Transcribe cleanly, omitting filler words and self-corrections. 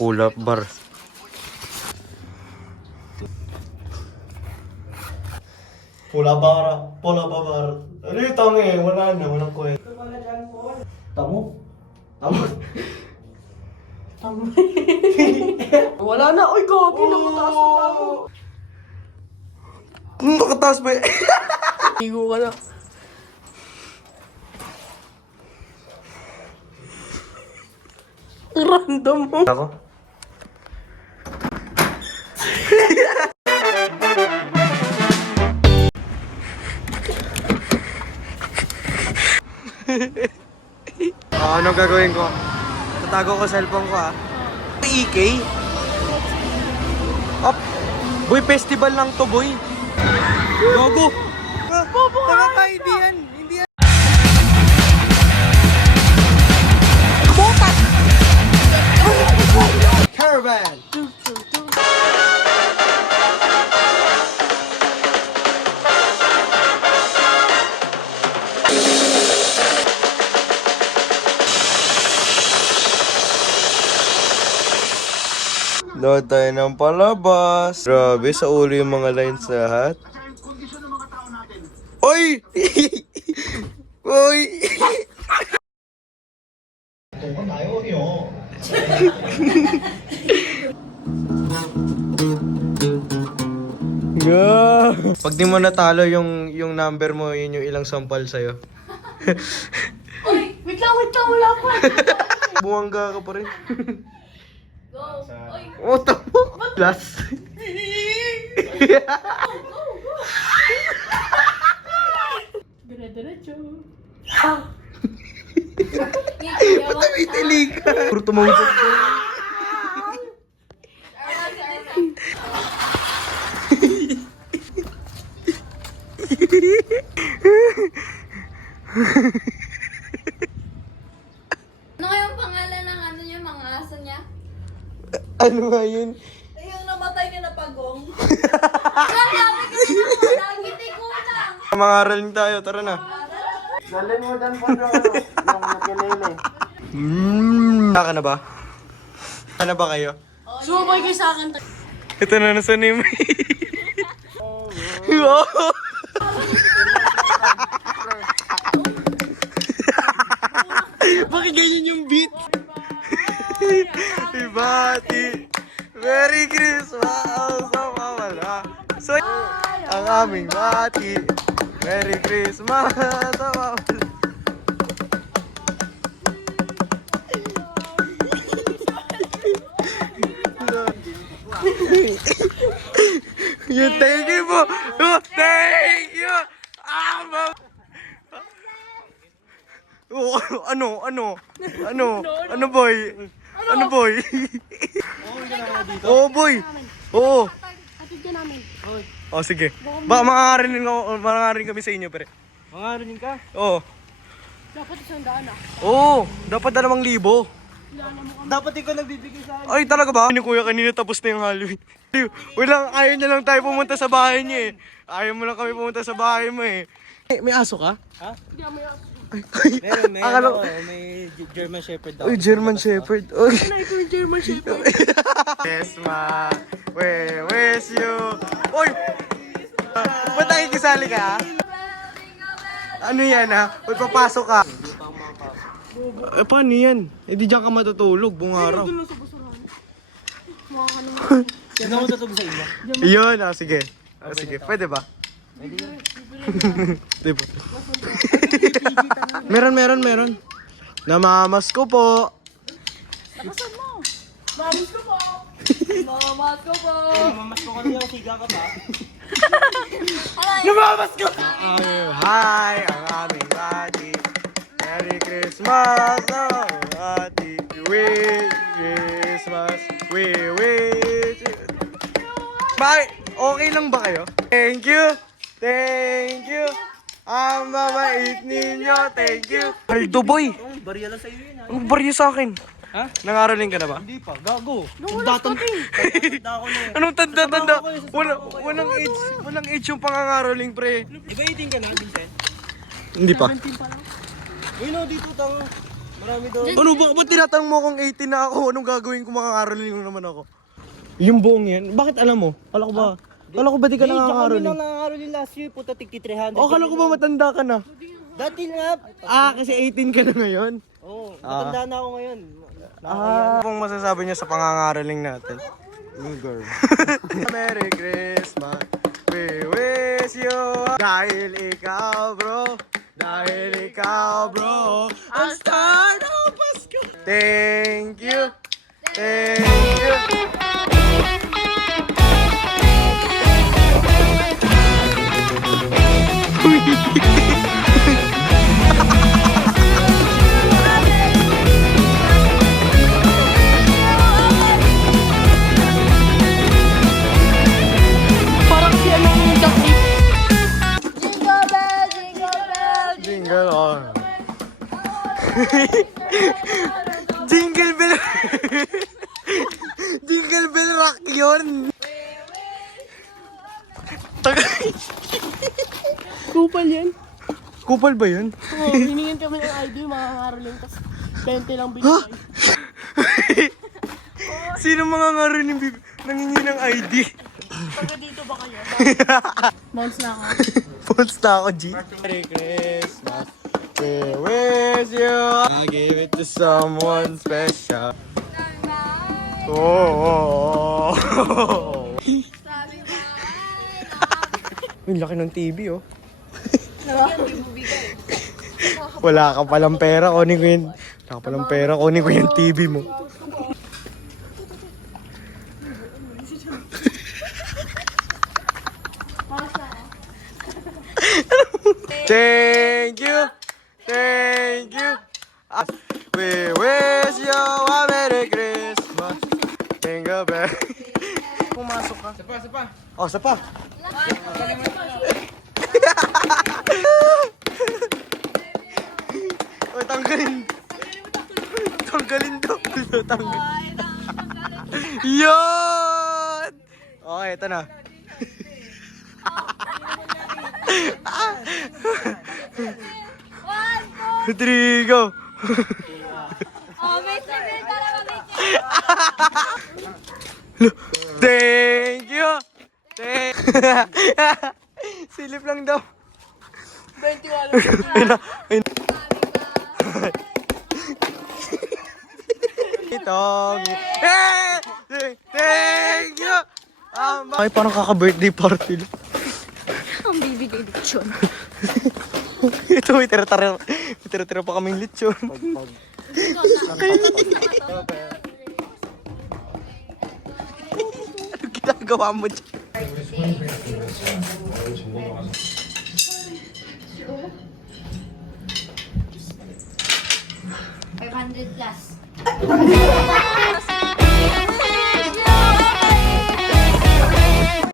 Pull up bar. Pula bar. Ano yung tangi? Wala na, walang kwento. Tamo? Wala na. Uy, gogi. Nakataas na pa ako. Nakataas ba eh? Higo ka na. Random mo. Ako? Anong gagawin ko? Tatago ko cellphone ko EK? Up! Boy, festival lang to, boy! Gogo! Bobo ka! Hindi yan! Hindi yan! Caravan! Doon tayo ng palabas. Grabe, sa ulo yung mga lines lahat. Oy! Oy! Yeah. Pag di mo natalo yung number mo, yun yung ilang sampal sa'yo. Uy, wait lang, wala pa. Buwangga ka pa rin. Go. Uy, Oh, tamo. Plus. dire-diretso. Itili ka. Puro tumangkot ko. Ano kayong pangalan ng ano niya, mga aso niya? Ano nga yun? Yung namatay ni na pagong. Grabe ka naman, lagi kulang. Mga araling tayo, tara na. Dalhin mo dan po yung nakinili. Saka na ba? Ano ba kayo? Sumabay kayo sa akin. Ito na nasa name. Bakit ganyan yung beat? Ibati. Merry Christmas sa mawala. So, ang aming bati. Merry Christmas sa mawala. Thank you po. Thank you. Ano boy? Ano boy? Oh boy. Oo. Atid ka namin. Oh sige. Baka makakarinig kami sa inyo pre. Mangaranin ka? Oo. Dapat 100 Oo. Dapat 2,000. Dapat ikaw nagbibigay sa akin. Ay talaga ba? Ni kuya kanina tapos na yung Halloween. Ayaw niya lang tayo pumunta sa bahay niya eh. Ayaw mo lang kami pumunta sa bahay mo eh. May aso ka? Ha? Hindi ako may aso. Meron, Akala ko- may German Shepherd daw. Uy, German Shepherd. Uy. Ano ito yung German Shepherd? Christmas, we wish you. Uy! Ba't nakikisali ka? Ano yan ha? Uy, papasok ka. Paano yan? Eh di dyan ka matutulog buong araw. Doon lang sa basurahan. Mukha ka naman. Sino mo tatog sa inyo? Yun, sige. Sige, pwede ba? Diba? Meron. Namamas ko po. Nakasan mo. Mamis ko po. Mamamat ko po. Mamas ko kanina, siga ka ba? Namamas ko! Hi, ang aming bati. Merry Christmas, ang bati. We wish you. Bye! Okay lang ba kayo? Thank you! Ang mabait ninyo, thank you! Aldo boy! Bariya lang sa iyo yun ha. Anong barya sa akin? Ha? Nangaralin ka na ba? Hindi pa, gago. Batang. Tanda ako na eh. Anong tanda? Walang age yung pangangaraling pre. Di ba 18 ka na, Vincent? Hindi pa. 17 pa lang. Uy no, dito tango. Marami doon. Ano ba? Ba't tinatanong mo kung 18 na ako? Anong gagawin ko, makakaraling lang naman ako? Yung buong yan? Bakit alam mo? Kala ko ba? Kala ko ba di ka nakakaraling? Hindi, nakakaraling last year. Puta, tigti 300. O, kala ko ba matanda ka na? Dati nga. Kasi 18 ka na ngayon? Oo, matanda na ako ngayon. Kung masasabi niya sa pangangaraling natin. Girl. Merry Christmas, we wish you. Dahil ikaw bro, ang start of Pasko. Thank you, thank you. Parang si ano yung ducky. Jingle bell, jingle bell, Jingle all. Jingle bell. Jingle bell rock yun. Kupal yan. Kupal ba yun? Oo, hiningin kami ng ID, makakaraling. Tapos 20 lang binigay. Sino mga ngaroon yung nangingi ng ID? Pagka dito ba kayo? Bounce na ako. Pulse na ako, G. Merry Christmas. We wish you. I give it to someone special. Oh. Ang laki ng TV, oh. Wala ka palang pera, kunin ko yun. Wala ka palang pera, kunin ko yung TV mo. Thank you, thank you. We wish you a Merry Christmas. Jingle bell. Pumasok ka. Sapa. Oh, sapa. Oh, tanggalin. Tanggalin daw. Tanggalin. Yun! Okay, ito na. Three, go! Oh, may sabihin para Thank you! Silip lang daw. 21. Itong... Thank you! Ay, parang kaka-birthday party lang. Ang bibigay lechon. Ito, may tira-tira pa kaming lechon. Ano ginagawa mo dyan? $500 plus.